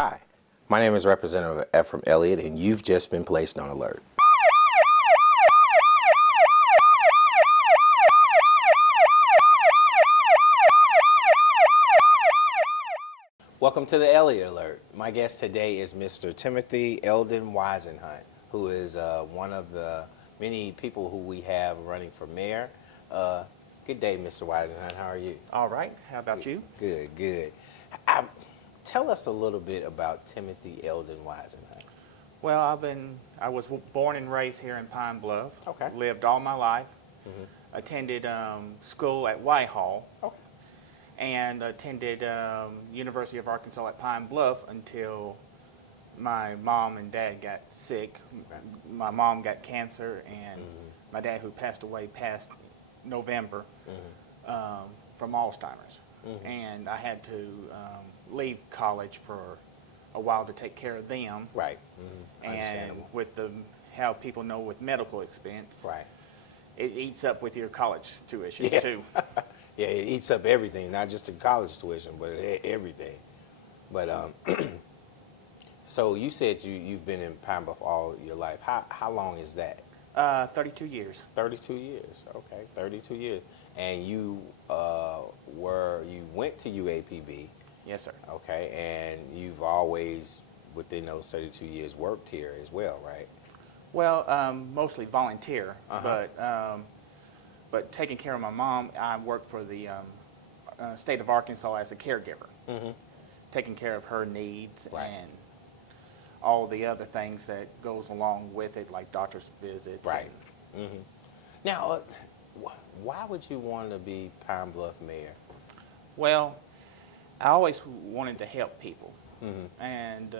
Hi, my name is Representative Ephraim Elliott, and you've just been placed on alert. Welcome to the Elliott Alert. My guest today is Mr. Timothy Eldon Whisenhunt, who is one of the many people who we have running for mayor. Good day, Mr. Whisenhunt. How are you? All right. How about you? Good, good. Tell us a little bit about Timothy Eldon Whisenhunt. Well, I was born and raised here in Pine Bluff. Okay. Lived all my life. Mm-hmm. Attended school at Whitehall. Okay. And attended University of Arkansas at Pine Bluff until my mom and dad got sick. My mom got cancer, and my dad, who passed away past November from Alzheimer's. And I had to leave college for a while to take care of them. Right. And with how people know with medical expense, Right. it eats up with your college tuition too. Yeah, it eats up everything, not just the college tuition, but everything. But so you said you've been in Pine Bluff all your life. How long is that? 32 years. 32 years. Okay, 32 years. And you went to UAPB. Yes, sir. Okay, and you've always within those 32 years worked here as well, right? Well, mostly volunteer, but taking care of my mom, I worked for the state of Arkansas as a caregiver, taking care of her needs and all the other things that goes along with it, like doctor's visits. Right. Now, why would you want to be Pine Bluff mayor? Well, I always wanted to help people, and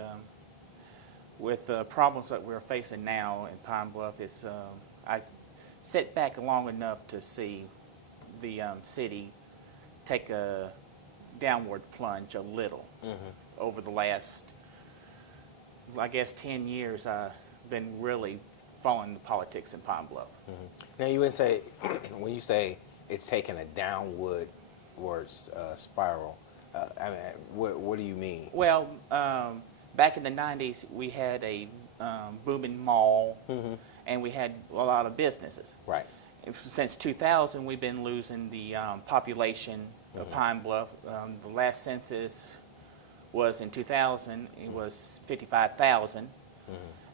with the problems that we're facing now in Pine Bluff, I sit back long enough to see the city take a downward plunge a little over the last, I guess, 10 years. I've been really following the politics in Pine Bluff. Now, you would say, when you say it's taken a downward spiral, I mean, what do you mean? Well, back in the 90s, we had a booming mall, and we had a lot of businesses. Right. Since 2000, we've been losing the population of Pine Bluff. The last census was in 2000. It was 55,000,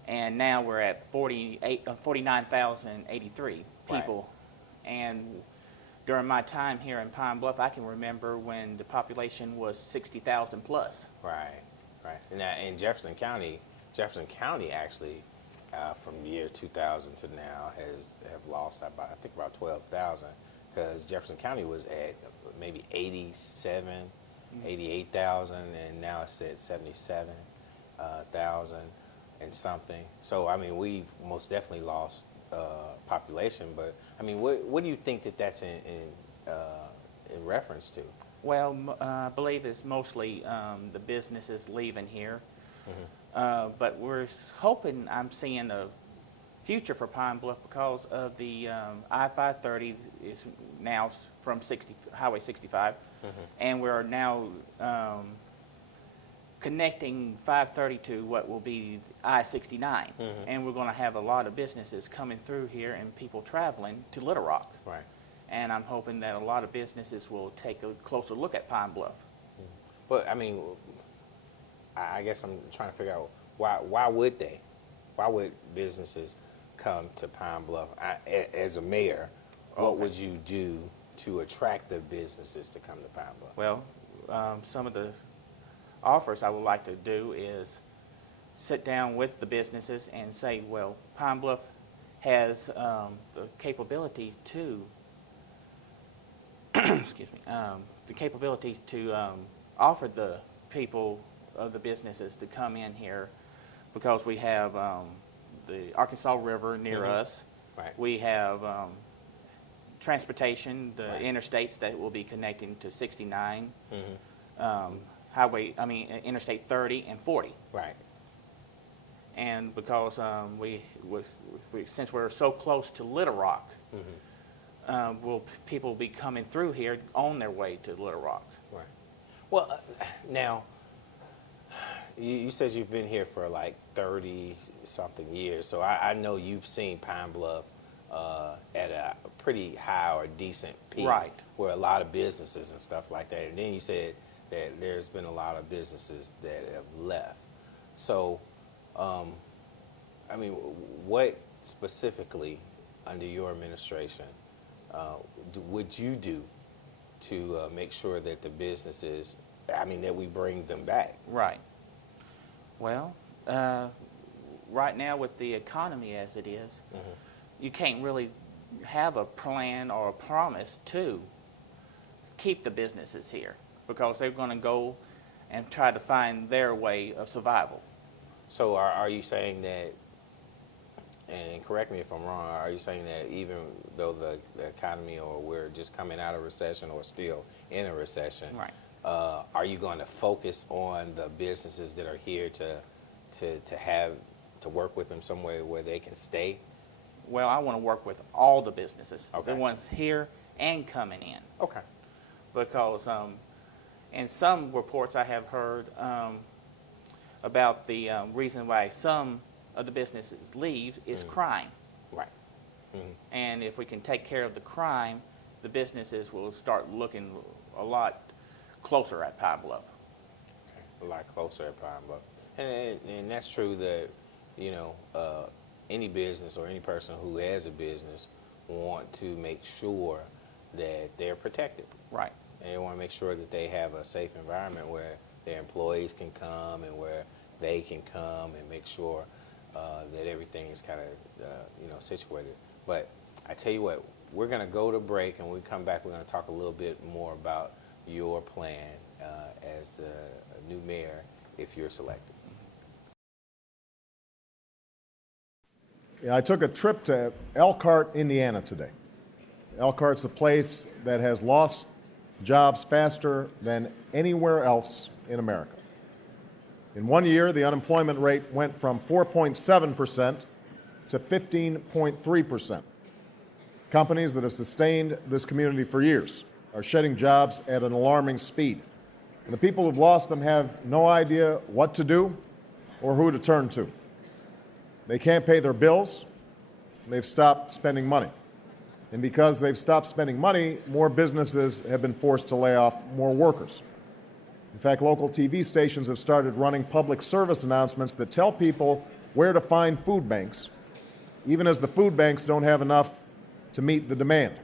and now we're at 49,083 people. Right. And during my time here in Pine Bluff, I can remember when the population was 60,000 plus. Right, right. And now in Jefferson County actually, from the year 2000 to now, have lost about 12,000, because Jefferson County was at maybe 88,000, and now it's at 77,000 and something. So I mean, we've most definitely lost population. But I mean, what do you think that's in reference to? Well, I believe it's mostly the businesses leaving here. But we're hoping, I'm seeing a future for Pine Bluff because of the I-530 is now from Highway 65, and we're now connecting 530 to what will be I-69, and we're going to have a lot of businesses coming through here and people traveling to Little Rock. Right. And I'm hoping that a lot of businesses will take a closer look at Pine Bluff. But I mean, I guess I'm trying to figure out why would they? Why would businesses come to Pine Bluff? As a mayor, what would you do to attract the businesses to come to Pine Bluff? Well, some of the offers I would like to do is sit down with the businesses and say, well, Pine Bluff has the capability to offer the people of the businesses to come in here, because we have the Arkansas River near us. Right. We have transportation, the interstates that will be connecting to 69, Interstate 30 and 40. Right. And because since we're so close to Little Rock, people be coming through here on their way to Little Rock. Right. Well, now, You said you've been here for like 30-something years, so I know you've seen Pine Bluff at a pretty high or decent peak, Right. where a lot of businesses and stuff like that. And then you said that there's been a lot of businesses that have left. So, I mean, what specifically under your administration would you do to make sure that the businesses, I mean, that we bring them back? Right. Well, right now with the economy as it is, you can't really have a plan or a promise to keep the businesses here because they're going to go and try to find their way of survival. So are you saying that, and correct me if I'm wrong, are you saying that even though the economy, or we're just coming out of recession or still in a recession, Right. Are you going to focus on the businesses that are here to work with them some way where they can stay? Well, I want to work with all the businesses, Okay. the ones here and coming in. Okay. Because in some reports I have heard about the reason why some of the businesses leave is crime. Right. And if we can take care of the crime, the businesses will start looking a lot closer at Pine Bluff. Okay. A lot closer at Pine Bluff. And that's true that, you know, any business or any person who has a business want to make sure that they're protected. Right. And they want to make sure that they have a safe environment where their employees can come and where they can come and make sure that everything is kind of, situated. But I tell you what, we're going to go to break, and when we come back, we're going to talk a little bit more about your plan as the new mayor if you're selected. Yeah, I took a trip to Elkhart, Indiana today. Elkhart's a place that has lost jobs faster than anywhere else in America. In 1 year, the unemployment rate went from 4.7% to 15.3%. Companies that have sustained this community for years are shedding jobs at an alarming speed. And the people who've lost them have no idea what to do or who to turn to. They can't pay their bills, and they've stopped spending money. And because they've stopped spending money, more businesses have been forced to lay off more workers. In fact, local TV stations have started running public service announcements that tell people where to find food banks, even as the food banks don't have enough to meet the demand.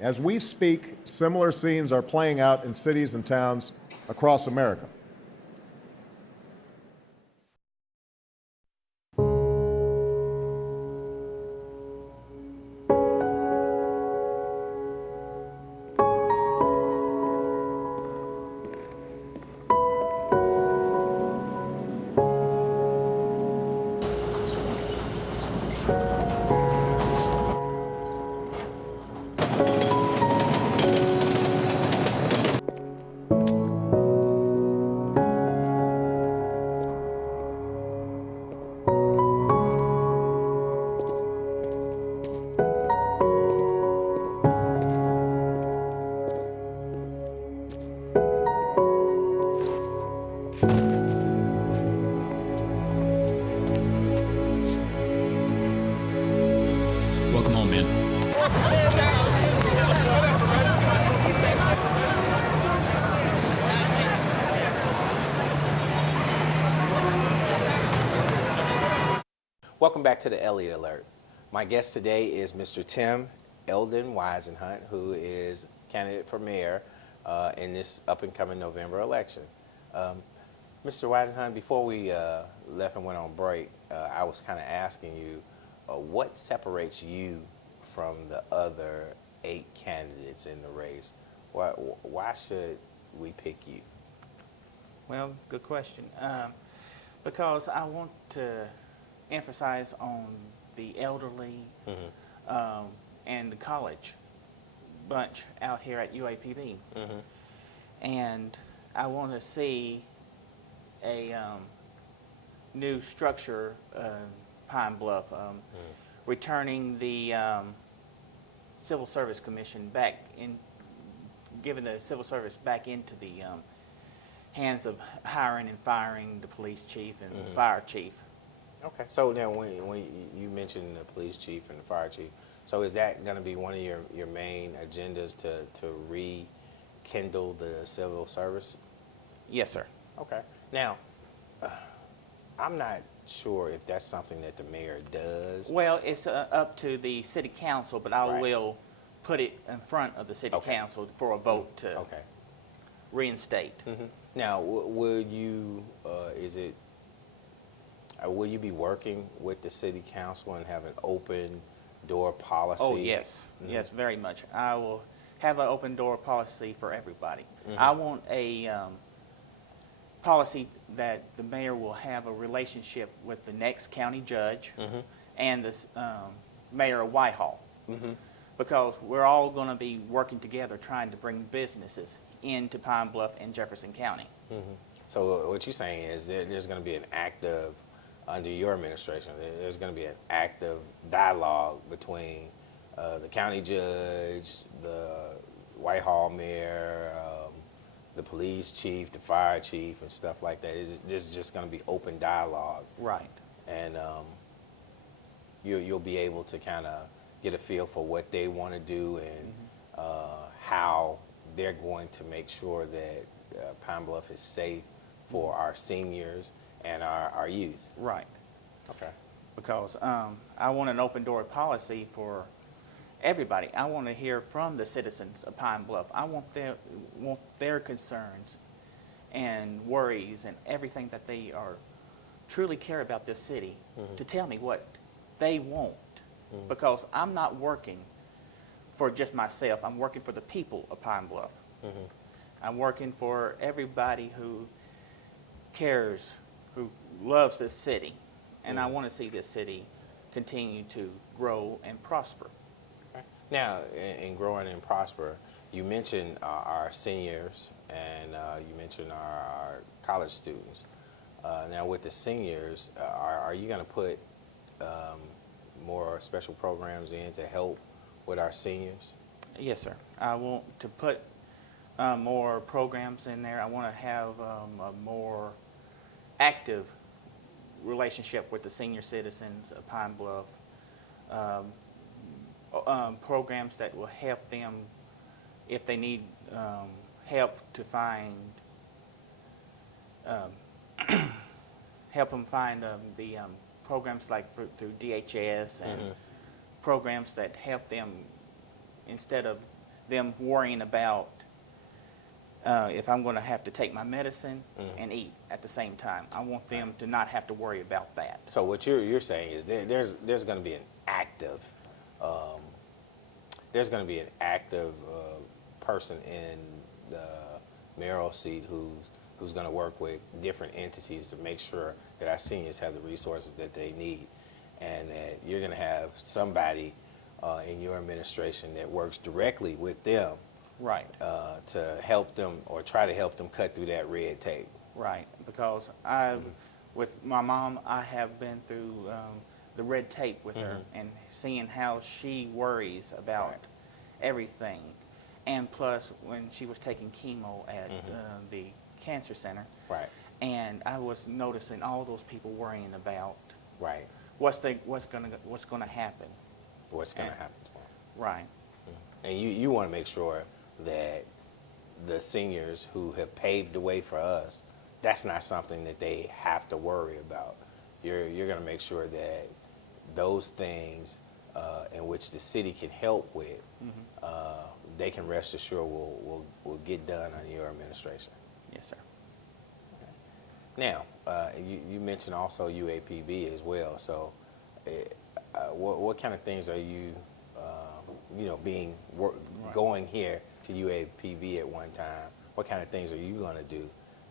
As we speak, similar scenes are playing out in cities and towns across America. Welcome home, man. Welcome back to the Elliott Alert. My guest today is Mr. Tim Eldon Whisenhunt, who is candidate for mayor in this up-and-coming November election. Mr. Whisenhunt, before we left and went on break, I was kind of asking you, what separates you from the other 8 candidates in the race? Why should we pick you? Well, good question. Because I want to emphasize on the elderly and the college bunch out here at UAPB. And I want to see a new structure, Pine Bluff, returning the Civil Service Commission back in, giving the civil service back into the hands of hiring and firing the police chief and fire chief. Okay. So now, when you mentioned the police chief and the fire chief, so is that going to be one of your main agendas to rekindle the civil service? Yes, sir. Okay. Now, I'm not sure if that's something that the mayor does. Well, it's up to the city council, but I Right. will put it in front of the city Okay. council for a vote to Okay. reinstate. Now, will you will you be working with the city council and have an open door policy? Oh, yes. Yes, very much. I will have an open door policy for everybody. I want a policy that the mayor will have a relationship with the next county judge and the mayor of Whitehall. Because we're all going to be working together trying to bring businesses into Pine Bluff and Jefferson County. So what you're saying is that there's going to be an active, under your administration, there's going to be an active dialogue between the county judge, the Whitehall mayor, the police chief, the fire chief, and stuff like that. There's just going to be open dialogue. Right. And you'll be able to kind of get a feel for what they want to do and how they're going to make sure that Pine Bluff is safe for our seniors and our youth. Right. Okay. Because I want an open door policy for everybody. I want to hear from the citizens of Pine Bluff. I want their concerns and worries and everything that they are truly care about this city to tell me what they want. Because I'm not working for just myself. I'm working for the people of Pine Bluff. I'm working for everybody who cares, who loves this city. And I want to see this city continue to grow and prosper. Now, in growing and prosper, you mentioned our seniors and you mentioned our college students. Now, with the seniors, are you going to put more special programs in to help with our seniors? Yes, sir. I want to put more programs in there. I want to have a more active relationship with the senior citizens of Pine Bluff. Programs that will help them if they need help to find help them find the programs like through DHS and programs that help them instead of them worrying about if I'm going to have to take my medicine and eat at the same time. I want them to not have to worry about that. So what you're saying is there's going to be an active person in the mayoral seat who's going to work with different entities to make sure that our seniors have the resources that they need, and that you're going to have somebody in your administration that works directly with them, Right. To help them or try to help them cut through that red tape. Right, because with my mom, I have been through the red tape with her and seeing how she worries about everything. And plus, when she was taking chemo at the cancer center, Right. and I was noticing all those people worrying about Right. what's gonna happen. What's going to And- happen to them. Right. And you want to make sure that the seniors who have paved the way for us, that's not something that they have to worry about. You're going to make sure that those things in which the city can help with, they can rest assured will get done under your administration. Yes, sir. Now, you mentioned also UAPB as well. So, what kind of things are you, going here to UAPB at one time? What kind of things are you going to do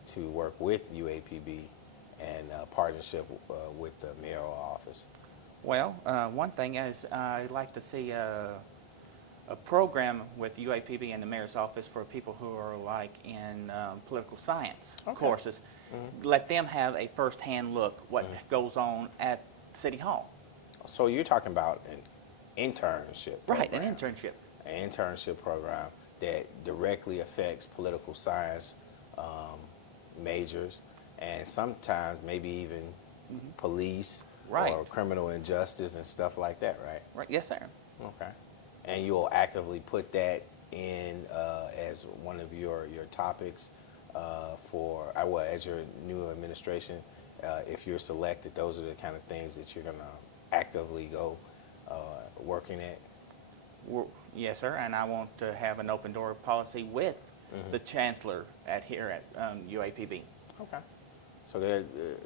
to work with UAPB and partnership with the mayoral office? Well, one thing is I'd like to see a program with UAPB and the mayor's office for people who are like in political science courses. Let them have a first-hand look what goes on at City Hall. So you're talking about an internship Right, program. an internship. An internship program that directly affects political science majors, and sometimes maybe even police Right. or criminal injustice and stuff like that, right? Right. Yes, sir. Okay. And you'll actively put that in as one of your topics for, well, as your new administration, if you're selected, those are the kind of things that you're going to actively go working at? Yes, sir. And I want to have an open door policy with the chancellor here at UAPB. Okay. So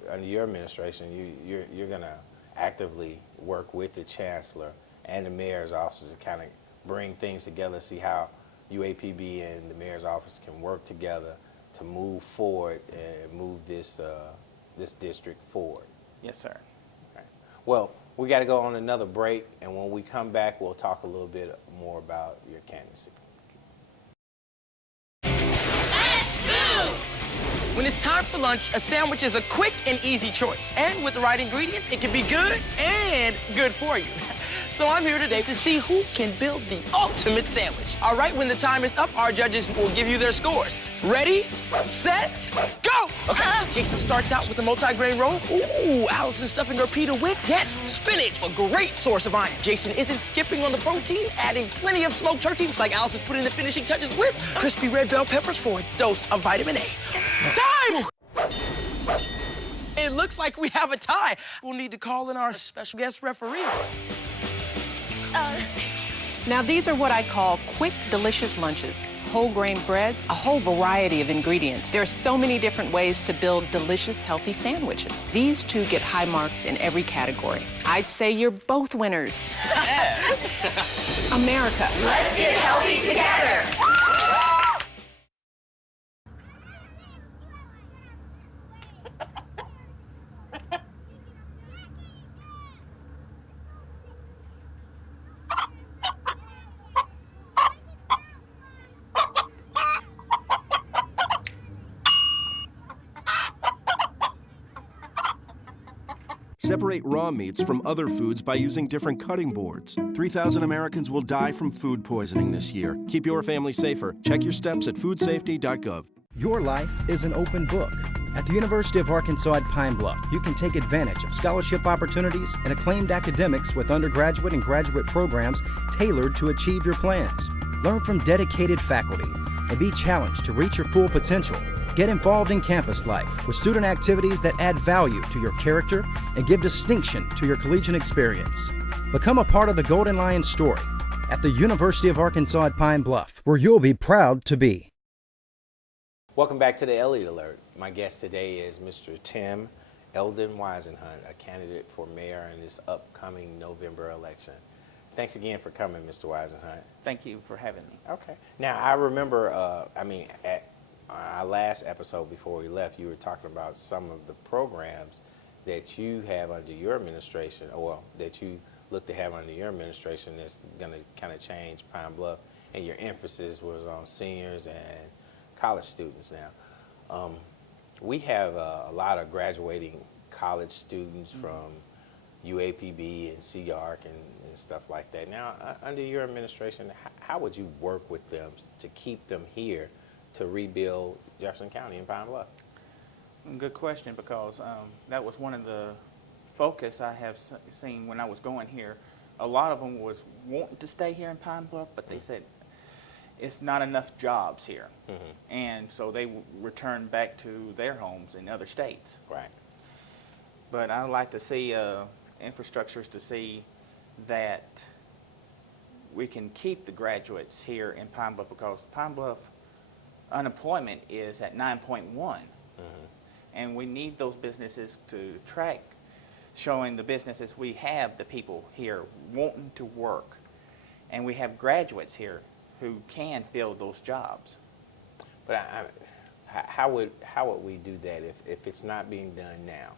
under your administration, you're going to actively work with the chancellor and the mayor's office to kind of bring things together, see how UAPB and the mayor's office can work together to move forward and move this this district forward. Yes, sir. Okay. Well, we got to go on another break, and when we come back, we'll talk a little bit more about your candidacy. When it's time for lunch, a sandwich is a quick and easy choice. And with the right ingredients, it can be good and good for you. So I'm here today to see who can build the ultimate sandwich. All right, when the time is up, our judges will give you their scores. Ready, set, go! Okay, Jason starts out with a multi-grain roll. Ooh, Allison stuffing her pita with, yes, spinach, a great source of iron. Jason isn't skipping on the protein, adding plenty of smoked turkey, just like Allison's putting the finishing touches with crispy red bell peppers for a dose of vitamin A. Time! It looks like we have a tie. We'll need to call in our special guest referee. Now, these are what I call quick, delicious lunches. Whole grain breads, a whole variety of ingredients. There are so many different ways to build delicious, healthy sandwiches. These two get high marks in every category. I'd say you're both winners. America. Let's get healthy together. Separate raw meats from other foods by using different cutting boards. 3,000 Americans will die from food poisoning this year. Keep your family safer. Check your steps at foodsafety.gov. Your life is an open book. At the University of Arkansas at Pine Bluff, you can take advantage of scholarship opportunities and acclaimed academics with undergraduate and graduate programs tailored to achieve your plans. Learn from dedicated faculty and be challenged to reach your full potential. Get involved in campus life with student activities that add value to your character and give distinction to your collegiate experience. Become a part of the Golden Lion story at the University of Arkansas at Pine Bluff, where you'll be proud to be. Welcome back to the Elliott Alert. My guest today is Mr. Tim Eldon Whisenhunt, a candidate for mayor in this upcoming November election. Thanks again for coming, Mr. Whisenhunt. Thank you for having me. Okay. Now, I remember, at our last episode before we left, you were talking about some of the programs that you have under your administration, or well, that you look to have under your administration that's going to kind of change Pine Bluff, and your emphasis was on seniors and college students now. We have a lot of graduating college students from UAPB and CARC and stuff like that. Now, under your administration, how would you work with them to keep them here to rebuild Jefferson County and Pine Bluff? Good question, because that was one of the focus I have seen when I was going here. A lot of them was wanting to stay here in Pine Bluff, but they said it's not enough jobs here. And so they returned back to their homes in other states. Right. But I would like to see infrastructures to see that we can keep the graduates here in Pine Bluff, because Pine Bluff unemployment is at 9.1. And we need those businesses to track, showing the businesses we have the people here wanting to work. And we have graduates here who can fill those jobs. But how would we do that if it's not being done now?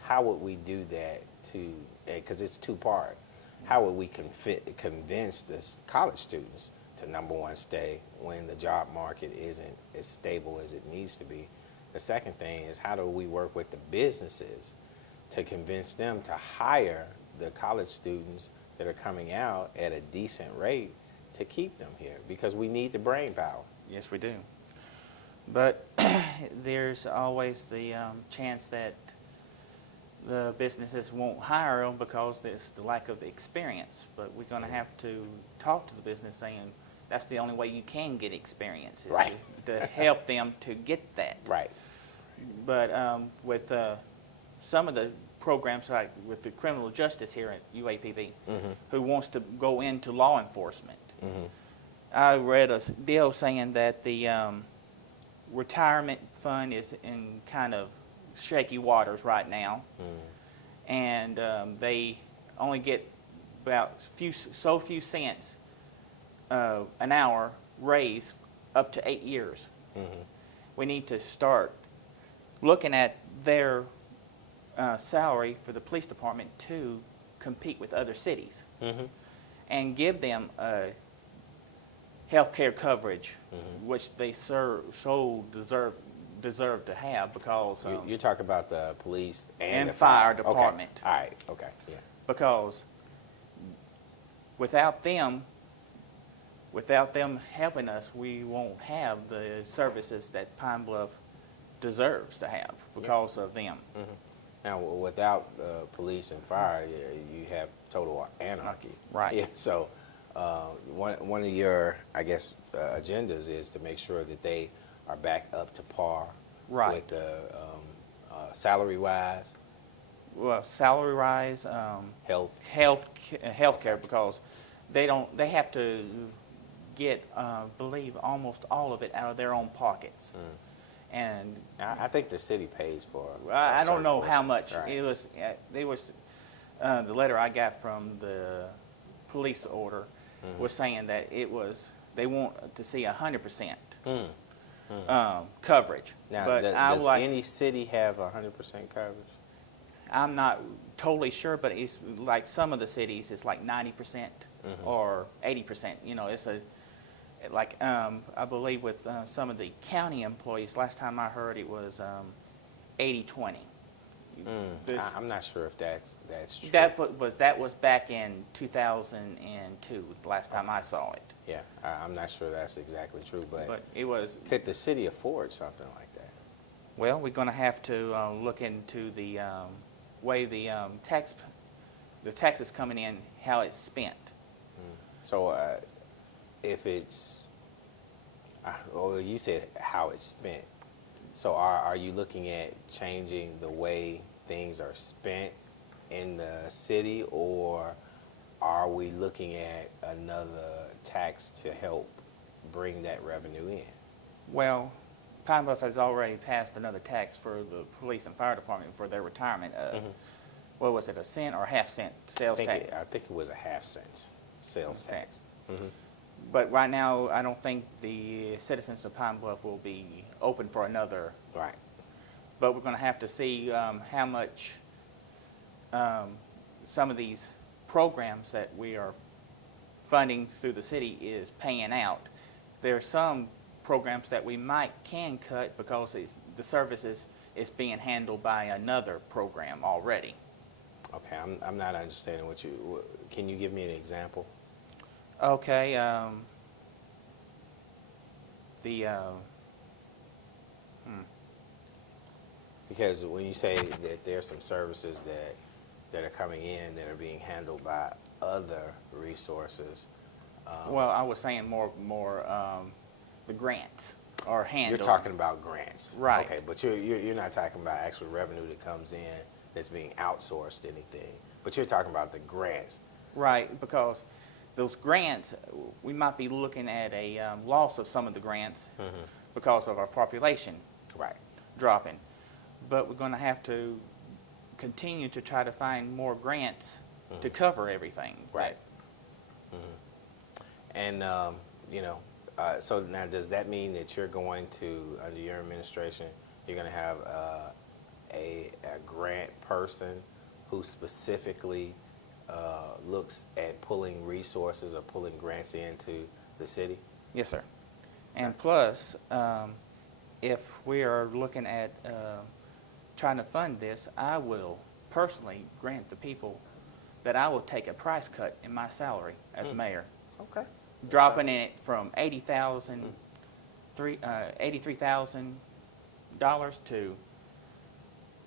How would we do that to, because it's two-part, how would we convince the college students to, number one, stay when the job market isn't as stable as it needs to be? The second thing is, how do we work with the businesses to convince them to hire the college students that are coming out at a decent rate to keep them here? Because we need the brain power. Yes, we do. But there's always the chance that the businesses won't hire them because there's the lack of experience. But we're going to have to talk to the business saying that's the only way you can get experience, is Right. to help them to get that. Right. But with some of the programs, like with the criminal justice here at UAPB, who wants to go into law enforcement, I read a deal saying that the retirement fund is in kind of shaky waters right now, and they only get about so few cents an hour raise up to 8 years. We need to start looking at their salary for the police department to compete with other cities, and give them health care coverage, which they so deserve to have, because You're talking about the police and the fire Okay. department. All right. Okay. Yeah. Because without them helping us, we won't have the services that Pine Bluff deserves to have because of them. Now, without police and fire, you have total anarchy. Right. Yeah. So, one of your, I guess, agendas is to make sure that they are back up to par. Right. With the salary-wise. Well, salary rise, health care, because they have to get, believe, almost all of it out of their own pockets. And I think the city pays for it. I don't know how much. Right. It was the letter I got from the police order was saying that they want to see 100% coverage. Now, but does any city have 100% coverage? I'm not totally sure, but it's like some of the cities, it's like 90% or 80%. You know, it's I believe with some of the county employees, last time I heard it was 80-20. I'm not sure if that's true. That was back in 2002, the last time I saw it. Yeah, I'm not sure that's exactly true, but it was. Could the city afford something like that? Well, we're going to have to look into the way the taxes coming in, how it's spent. So, if it's, well, you said how it's spent. So, are you looking at changing the way things are spent in the city, or are we looking at another tax to help bring that revenue in? Well, Pine Bluff has already passed another tax for the police and fire department for their retirement. What was it, a cent or a half-cent sales tax? I think it was a half-cent sales tax. But right now, I don't think the citizens of Pine Bluff will be open for another. Right. But we're going to have to see how much some of these programs that we are funding through the city is paying out. There are some programs that we can cut because the services is being handled by another program already. Okay, I'm not understanding can you give me an example? Okay, Because when you say that there's some services that are coming in that are being handled by other resources. Well, I was saying more the grants are handled. You're talking about grants. Right. Okay, but you're not talking about actual revenue that comes in that's being outsourced anything. But you're talking about the grants. Right, because those grants, we might be looking at a loss of some of the grants because of our population dropping. But we're going to have to continue to try to find more grants to cover everything. Right. And, so now does that mean that you're going to, under your administration, you're going to have a grant person who specifically looks at pulling resources or pulling grants into the city? Yes, sir. And plus, if we are looking at trying to fund this, I will personally grant the people that I will take a price cut in my salary as mayor. Okay. Dropping it from $80,000 $83,000 to,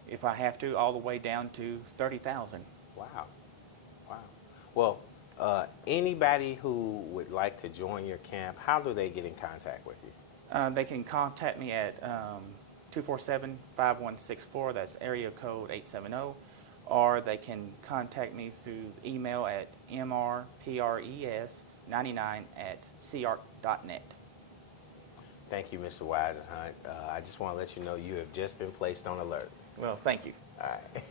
if I have to, all the way down to $30,000. Wow. Wow. Well, anybody who would like to join your camp, how do they get in contact with you? They can contact me at 247-5164, that's area code 870, or they can contact me through email at mrpres99@carc.net. Thank you, Mr. Whisenhunt. I just want to let you know you have just been placed on alert. Well, thank you. All right.